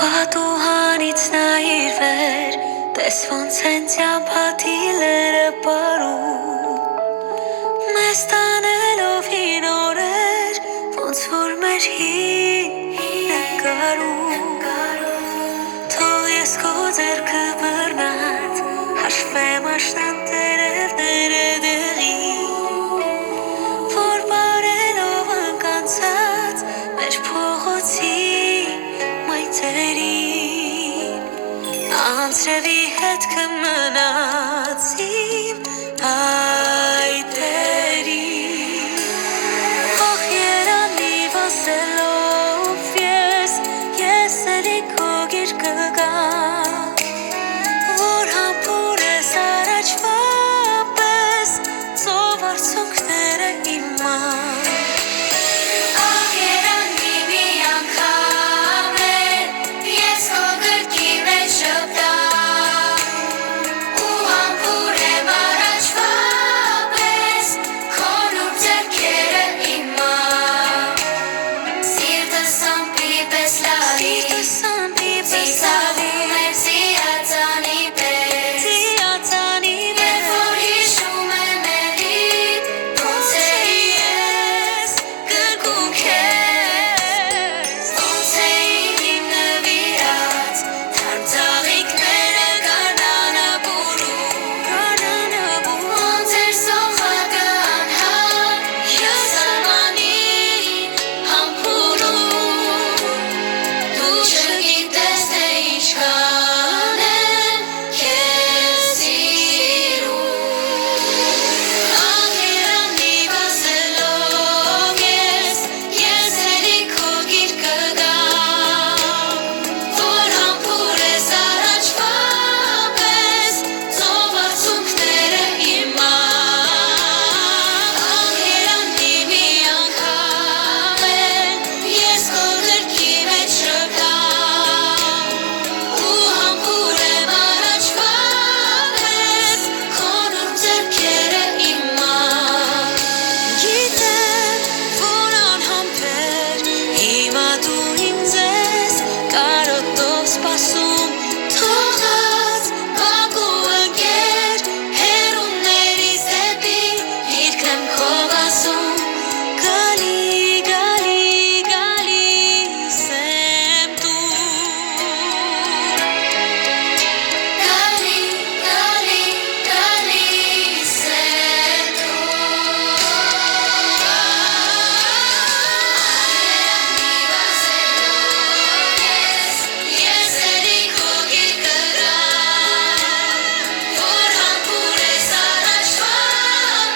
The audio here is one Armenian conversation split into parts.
Պատուհանից նայիր վեր, տես ոնց են ճամփաթիլերը պարում, մեզ տանելով հին օրեր, ոնց որ մեր հին նկարում, թող ես քո ձեռքը բռնած, հաշվեմ աշնան տերևները դեղի, որ բարելով ընկանցած մեր փողոցի մայթերին, անձրևի հետ կմնաց իմ այտերին, ախ երանիվ ասելով ես էլի քո գիրկը գամ, որ համբուրես առաջվա պես ծով արցունքները իման, ախ երանի մի անգամ էլ ես քո գրքի մեջ շպտամ, ու համբուրեմ առաջվա պես քո նուրբ ձեռքերը իման, սիրտս ամպի պես լալի, ծիծաղում էր զիացանի պես, երբ որ հիշում եմ էլի, ոնց էի ես գրկում քեզ, ոնց էին իմ նվիրած, թարմ ծաղիկները գարնանը բուրում, ոնց էր սոխակը անհար, ես արմանին համբուրում, դու չգիտես թե ինչքան եմ քեզ սիրում, ախ երանիվ ասելով ես էլի քո գիրկը գամ, որ համբուրես առաջվա պես ծով արցունքները իման, ախ երանի մի անգամ էլ ես քո գրքի մեջ շպտամ, ու համբուրեմ առաջվա պես քո նուրբ ձեռքերը իման, գիտեմ, որ անհամբեր հիմա դու ինձ ես կարոտով սպասում, թողած բակու ընկեր հեռուներիս դեպի իրքն եմ քո ասում, գալիս եմ դու, գալիս եմ ես էլի քո գիրկը գամ, որ համբուրես առաջվա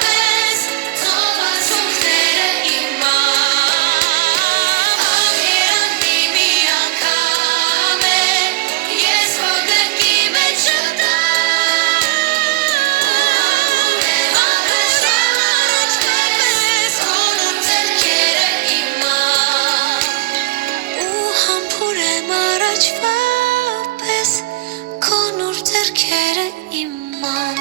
պես ծով արցունքները իման, ախ երանի մի անգամ էլ ես քո գրքի մեջ շպտամ, ու համբուրեմ առաջվա պես քո նուրբ ձեռքերը իման, ու համբուրեմ առաջվա պես քո նուրբ ձեռքերը իման,